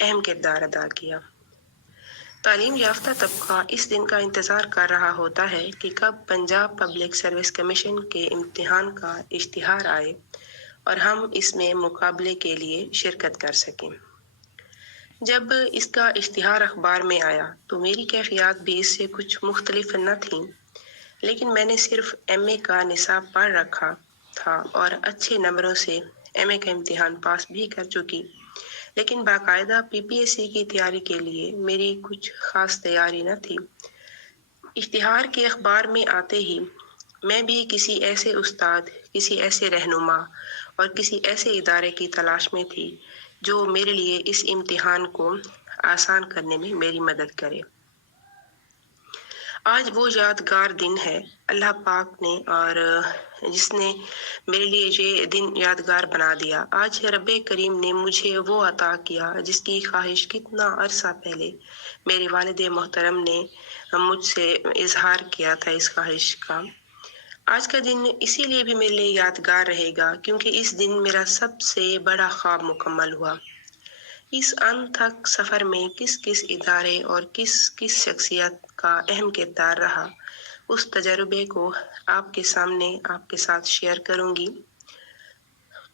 اہم کردار ادا کیا۔ تعلیم یافتہ طبقہ اس دن کا انتظار کر رہا ہوتا ہے کہ کب پنجاب پبلک سروس کمیشن کے امتحان کا اشتہار آئے اور ہم اس میں مقابلے کے لیے شرکت کر سکیں۔ جب اس کا اشتہار اخبار میں آیا تو میری کیفیات بھی اس سے کچھ مختلف نہ تھیں، لیکن میں نے صرف ایم اے کا نصاب پڑھ رکھا تھا اور اچھے نمبروں سے ایم اے کا امتحان پاس بھی کر چکی، لیکن باقاعدہ پی پی ایس سی کی تیاری کے لیے میری کچھ خاص تیاری نہ تھی۔ اشتہار کے اخبار میں آتے ہی میں بھی کسی ایسے استاد، کسی ایسے رہنما اور کسی ایسے ادارے کی تلاش میں تھی جو میرے لیے اس امتحان کو آسان کرنے میں میری مدد کرے۔ آج وہ یادگار دن ہے اللہ پاک نے اور جس نے میرے لیے یہ دن یادگار بنا دیا۔ آج رب کریم نے مجھے وہ عطا کیا جس کی خواہش کتنا عرصہ پہلے میرے والد محترم نے مجھ سے اظہار کیا تھا اس خواہش کا۔ آج کا دن اسی لیے بھی میرے لیے یادگار رہے گا کیونکہ اس دن میرا سب سے بڑا خواب مکمل ہوا۔ اس انتھک سفر میں کس کس ادارے اور کس کس شخصیت کا اہم کردار رہا، اس تجربے کو آپ کے سامنے آپ کے ساتھ شیئر کروں گی۔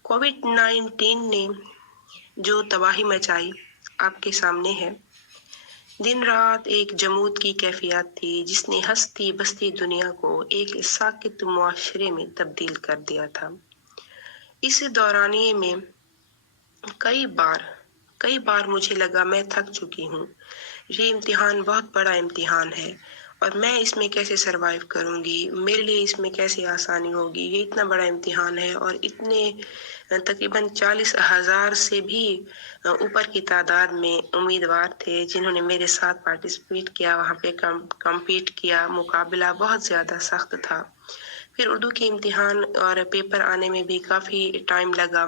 کووڈ-19 نے جو تباہی مچائی آپ کے سامنے ہے۔ دن رات ایک جمود کی کیفیت تھی جس نے ہستی بستی دنیا کو ایک ساکت معاشرے میں تبدیل کر دیا تھا۔ اس دورانیے میں کئی بار مجھے لگا میں تھک چکی ہوں، یہ امتحان بہت بڑا امتحان ہے اور میں اس میں کیسے سروائیو کروں گی، میرے لیے اس میں کیسے آسانی ہوگی، یہ اتنا بڑا امتحان ہے اور اتنے تقریباً 40,000 سے بھی اوپر کی تعداد میں امیدوار تھے جنہوں نے میرے ساتھ پارٹیسپیٹ کیا، وہاں پہ کمپیٹ کیا، مقابلہ بہت زیادہ سخت تھا۔ پھر اردو کے امتحان اور پیپر آنے میں بھی کافی ٹائم لگا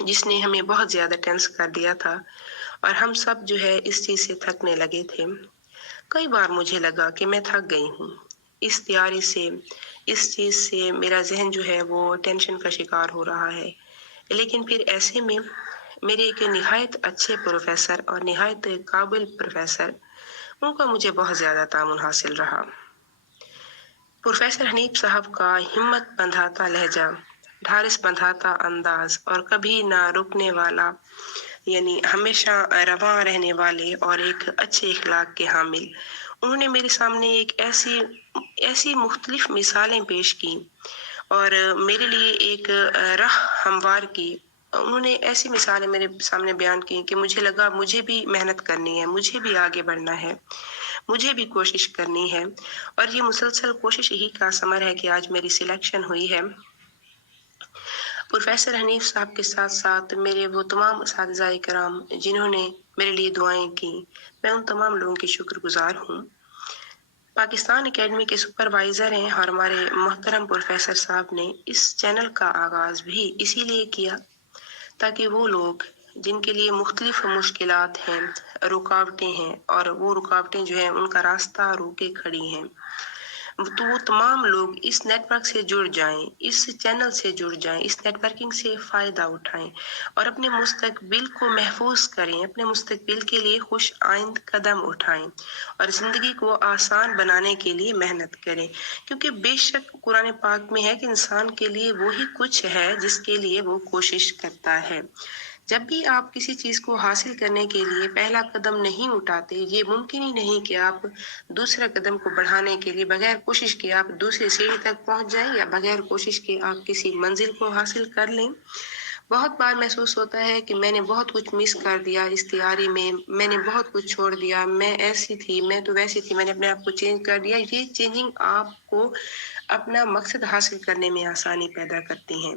جس نے ہمیں بہت زیادہ ٹینس کر دیا تھا اور ہم سب جو ہے اس چیز سے تھکنے لگے تھے۔ کئی بار مجھے لگا کہ میں تھک گئی ہوں اس تیاری سے، اس چیز سے میرا ذہن جو ہے وہ ٹینشن کا شکار ہو رہا ہے، لیکن پھر ایسے میں میرے ایک نہایت اچھے پروفیسر اور نہایت قابل پروفیسر، ان کا مجھے بہت زیادہ تعاون حاصل رہا۔ پروفیسر حنیف صاحب کا ہمت بندھاتا لہجہ، ڈھارس بندھاتا انداز اور کبھی نہ رکنے والا، یعنی ہمیشہ رواں رہنے والے اور ایک اچھے اخلاق کے حامل، انہوں نے میرے سامنے ایک ایسی مختلف مثالیں پیش کی اور میرے لیے ایک راہ ہموار کی۔ انہوں نے ایسی مثالیں میرے سامنے بیان کی کہ مجھے لگا مجھے بھی محنت کرنی ہے، مجھے بھی آگے بڑھنا ہے، مجھے بھی کوشش کرنی ہے، اور یہ مسلسل کوشش ہی کا ثمر ہے کہ آج میری سلیکشن ہوئی ہے۔ پروفیسر حنیف صاحب کے ساتھ ساتھ میرے وہ تمام اساتذہ کرام جنہوں نے میرے لیے دعائیں کی، میں ان تمام لوگوں کی شکر گزار ہوں۔ پاکستان اکیڈمی کے سپروائزر ہیں اور ہمارے محترم پروفیسر صاحب نے اس چینل کا آغاز بھی اسی لیے کیا تاکہ وہ لوگ جن کے لیے مختلف مشکلات ہیں، رکاوٹیں ہیں، اور وہ رکاوٹیں جو ہیں ان کا راستہ روکے کھڑی ہیں، تو وہ تمام لوگ اس نیٹ ورک سے جڑ جائیں، اس چینل سے جڑ جائیں، اس نیٹ ورکنگ سے فائدہ اٹھائیں اور اپنے مستقبل کو محفوظ کریں، اپنے مستقبل کے لیے خوش آئند قدم اٹھائیں اور زندگی کو آسان بنانے کے لیے محنت کریں، کیونکہ بے شک قرآن پاک میں ہے کہ انسان کے لیے وہی کچھ ہے جس کے لیے وہ کوشش کرتا ہے۔ جب بھی آپ کسی چیز کو حاصل کرنے کے لیے پہلا قدم نہیں اٹھاتے، یہ ممکن ہی نہیں کہ آپ دوسرے قدم کو بڑھانے کے لیے بغیر کوشش کے آپ دوسری سیڑھی تک پہنچ جائیں یا بغیر کوشش کے آپ کسی منزل کو حاصل کر لیں۔ بہت بار محسوس ہوتا ہے کہ میں نے بہت کچھ مس کر دیا اس تیاری میں نے بہت کچھ چھوڑ دیا، میں ایسی تھی، میں تو ویسی تھی، میں نے اپنے آپ کو چینج کر دیا۔ یہ چینجنگ آپ کو اپنا مقصد حاصل کرنے میں آسانی پیدا کرتی ہیں۔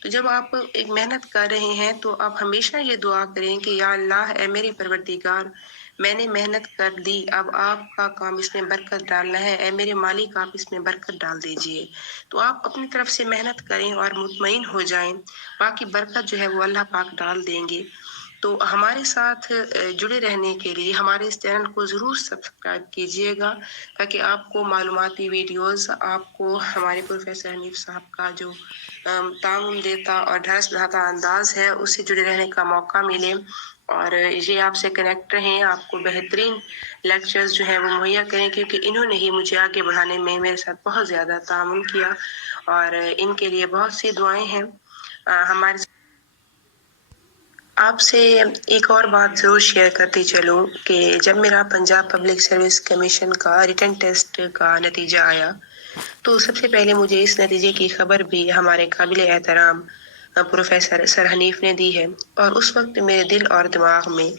تو جب آپ ایک محنت کر رہے ہیں تو آپ ہمیشہ یہ دعا کریں کہ یا اللہ، اے میری پروردگار، میں نے محنت کر دی، اب آپ کا کام اس میں برکت ڈالنا ہے، اے میرے مالک آپ اس میں برکت ڈال دیجئے۔ تو آپ اپنی طرف سے محنت کریں اور مطمئن ہو جائیں، باقی برکت جو ہے وہ اللہ پاک ڈال دیں گے۔ تو ہمارے ساتھ جڑے رہنے کے لیے ہمارے اس چینل کو ضرور سبسکرائب کیجئے گا تاکہ آپ کو معلوماتی ویڈیوز، آپ کو ہمارے پروفیسر حنیف صاحب کا جو تعاون دیتا اور ڈھارس بندھاتا انداز ہے اس سے جڑے رہنے کا موقع ملے اور یہ آپ سے کنیکٹ رہیں، آپ کو بہترین لیکچرز جو ہیں وہ مہیا کریں، کیونکہ انہوں نے ہی مجھے آگے بڑھانے میں میرے ساتھ بہت زیادہ تعاون کیا، اور ان کے لیے بہت سی دعائیں ہیں ہمارے۔ آپ سے ایک اور بات ضرور شیئر کرتی چلوں کہ جب میرا پنجاب پبلک سروس کمیشن کا ریٹن ٹیسٹ کا نتیجہ آیا تو سب سے پہلے مجھے اس نتیجے کی خبر بھی ہمارے قابل احترام پروفیسر سر حنیف نے دی ہے، اور اس وقت میرے دل اور دماغ میں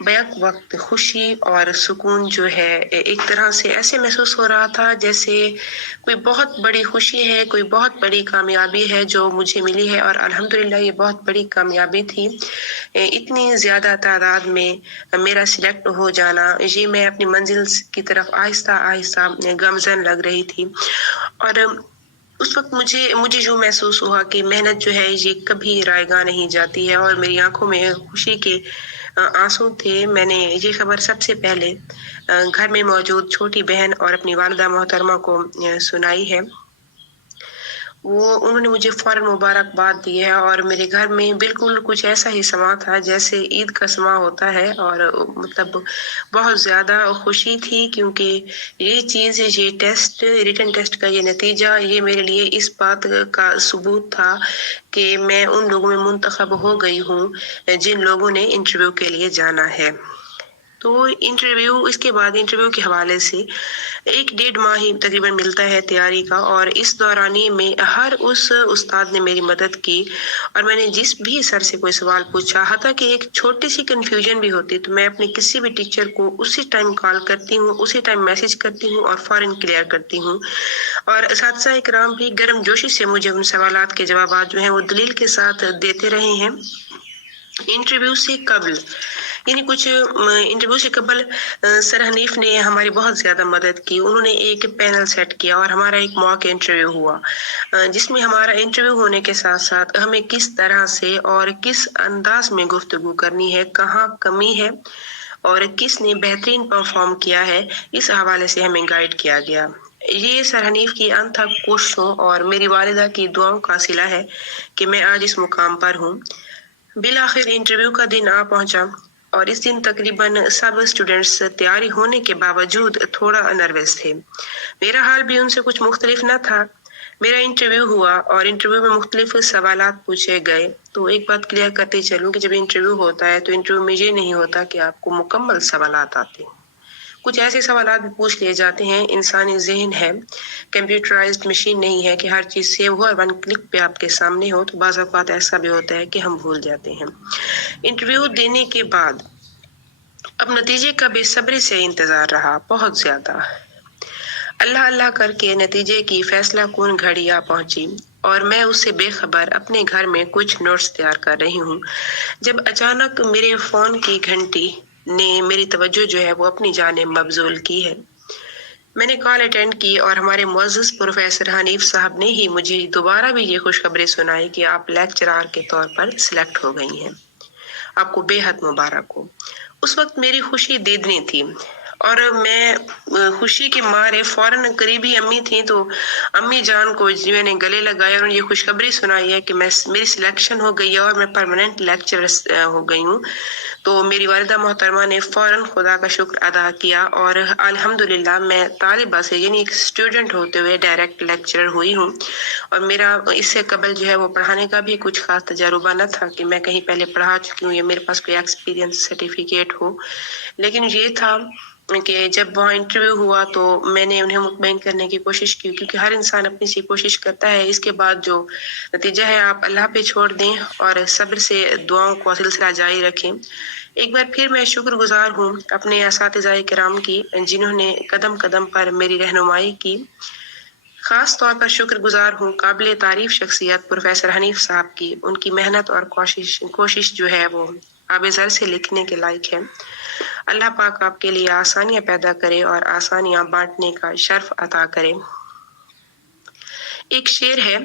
بیک وقت خوشی اور سکون جو ہے ایک طرح سے ایسے محسوس ہو رہا تھا جیسے کوئی بہت بڑی خوشی ہے، کوئی بہت بڑی کامیابی ہے جو مجھے ملی ہے، اور الحمدللہ یہ بہت بڑی کامیابی تھی۔ اتنی زیادہ تعداد میں میرا سلیکٹ ہو جانا، یہ میں اپنی منزل کی طرف آہستہ آہستہ گامزن لگ رہی تھی، اور اس وقت مجھے جو محسوس ہوا کہ محنت جو ہے یہ کبھی رائے گاہ نہیں جاتی ہے، اور میری آنکھوں میں خوشی کے آنسو تھے۔ میں نے یہ خبر سب سے پہلے گھر میں موجود چھوٹی بہن اور اپنی والدہ محترمہ کو سنائی ہے۔ انہوں نے مجھے فوراً مبارکباد دی ہے، اور میرے گھر میں بالکل کچھ ایسا ہی سما تھا جیسے عید کا سما ہوتا ہے، اور مطلب بہت زیادہ خوشی تھی، کیونکہ یہ چیز، یہ ٹیسٹ، ریٹن ٹیسٹ کا یہ نتیجہ، یہ میرے لیے اس بات کا ثبوت تھا کہ میں ان لوگوں میں منتخب ہو گئی ہوں جن لوگوں نے انٹرویو کے لیے جانا ہے۔ تو اس کے بعد انٹرویو کے حوالے سے 1.5 ماہ ہی تقریباً ملتا ہے تیاری کا، اور اس دورانی میں ہر اس استاد نے میری مدد کی، اور میں نے جس بھی سر سے کوئی سوال پوچھا، حتیٰ کہ ایک چھوٹی سی کنفیوژن بھی ہوتی تو میں اپنے کسی بھی ٹیچر کو اسی ٹائم کال کرتی ہوں، اسی ٹائم میسج کرتی ہوں اور فوراً کلیئر کرتی ہوں، اور اساتذہ اکرام بھی گرم جوشی سے مجھے ان سوالات کے جوابات جو ہیں وہ دلیل کے ساتھ دیتے رہے ہیں۔ انٹرویو سے قبل، یعنی کچھ انٹرویو سے قبل سر حنیف نے ہماری بہت زیادہ مدد کی۔ انہوں نے ایک پینل سیٹ کیا اور ہمارا ایک موک انٹرویو ہوا، جس میں ہمارا انٹرویو ہونے کے ساتھ ساتھ ہمیں کس طرح سے اور کس انداز میں گفتگو کرنی ہے، کہاں کمی ہے اور کس نے بہترین پرفارم کیا ہے، اس حوالے سے ہمیں گائیڈ کیا گیا۔ یہ سر حنیف کی انتھک کوششوں اور میری والدہ کی دعاؤں کا صلہ ہے کہ میں آج اس مقام پر ہوں۔ بالآخر انٹرویو کا دن آ پہنچا، اور اس دن تقریباً سب اسٹوڈنٹس تیاری ہونے کے باوجود تھوڑا نروس تھے۔ میرا حال بھی ان سے کچھ مختلف نہ تھا۔ میرا انٹرویو ہوا اور انٹرویو میں مختلف سوالات پوچھے گئے۔ تو ایک بات کلیئر کرتے چلوں کہ جب انٹرویو ہوتا ہے تو انٹرویو میں یہ نہیں ہوتا کہ آپ کو مکمل سوالات آتے ہیں، کچھ ایسے سوالات بھی پوچھ لیے جاتے ہیں۔ انسانی ذہن ہے، کمپیوٹرائزڈ مشین نہیں ہے کہ ہر چیز سیو ہو اور 1 کلک پہ آپ کے سامنے ہو، تو بعض اوقات ایسا بھی ہوتا ہے کہ ہم بھول جاتے ہیں۔ انٹرویو دینے کے بعد اب نتیجے کا بے صبری سے انتظار رہا، بہت زیادہ۔ اللہ اللہ کر کے نتیجے کی فیصلہ کن گھڑی آ پہنچی، اور میں اس سے بے خبر اپنے گھر میں کچھ نوٹس تیار کر رہی ہوں، جب اچانک میرے فون کی گھنٹی نے میری توجہ جو ہے وہ اپنی جانب مبذول کی ہے۔ میں نے کال اٹینڈ کی، اور ہمارے معزز پروفیسر حنیف صاحب نے ہی مجھے دوبارہ بھی یہ خوشخبری سنائی کہ آپ لیکچرار کے طور پر سلیکٹ ہو گئی ہیں، آپ کو بے حد مبارک ہو۔ اس وقت میری خوشی دیدنی تھی، اور میں خوشی کے مارے فوراً قریبی امی تھیں تو امی جان کو میں نے گلے لگایا اور یہ خوشخبری سنائی ہے کہ میری سلیکشن ہو گئی ہے اور میں پرماننٹ لیکچرر ہو گئی ہوں۔ تو میری والدہ محترمہ نے فوراً خدا کا شکر ادا کیا، اور الحمدللہ میں طالبہ سے، یعنی ایک اسٹوڈنٹ ہوتے ہوئے ڈائریکٹ لیکچرر ہوئی ہوں، اور میرا اس سے قبل جو ہے وہ پڑھانے کا بھی کچھ خاص تجربہ نہ تھا کہ میں کہیں پہلے پڑھا چکی ہوں یا میرے پاس کوئی ایکسپیرینس سرٹیفکیٹ ہو، لیکن یہ تھا کہ جب وہاں انٹرویو ہوا تو میں نے انہیں مطمئن کرنے کی کوشش کی، کیونکہ ہر انسان اپنی سی کوشش کرتا ہے۔ اس کے بعد جو نتیجہ ہے آپ اللہ پہ چھوڑ دیں اور صبر سے دعاؤں کو سلسلہ جاری رکھیں۔ ایک بار پھر میں شکر گزار ہوں اپنے اساتذہ کرام کی، جنہوں نے قدم قدم پر میری رہنمائی کی۔ خاص طور پر شکر گزار ہوں قابل تعریف شخصیت پروفیسر حنیف صاحب کی، ان کی محنت اور کوشش جو ہے وہ آب زر سے لکھنے کے لائق ہے۔ اللہ پاک آپ کے لیے آسانیاں پیدا کرے اور آسانیاں بانٹنے کا شرف عطا کرے۔ ایک شعر ہے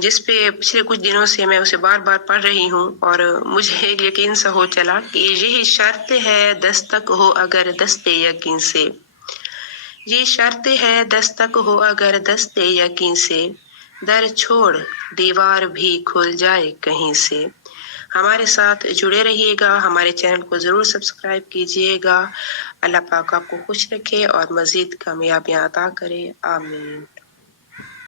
جس پہ پچھلے کچھ دنوں سے میں اسے بار بار پڑھ رہی ہوں، اور مجھے یقین سا ہو چلا کہ یہی شرط ہے دستک ہو اگر دستے یقین سے، یہ شرط ہے دستک ہو اگر دستے یقین سے، در چھوڑ دیوار بھی کھل جائے کہیں سے، ہمارے ساتھ جڑے رہیے گا، ہمارے چینل کو ضرور سبسکرائب کیجیے گا۔ اللہ پاک آپ کو خوش رکھے اور مزید کامیابیاں عطا کرے، آمین۔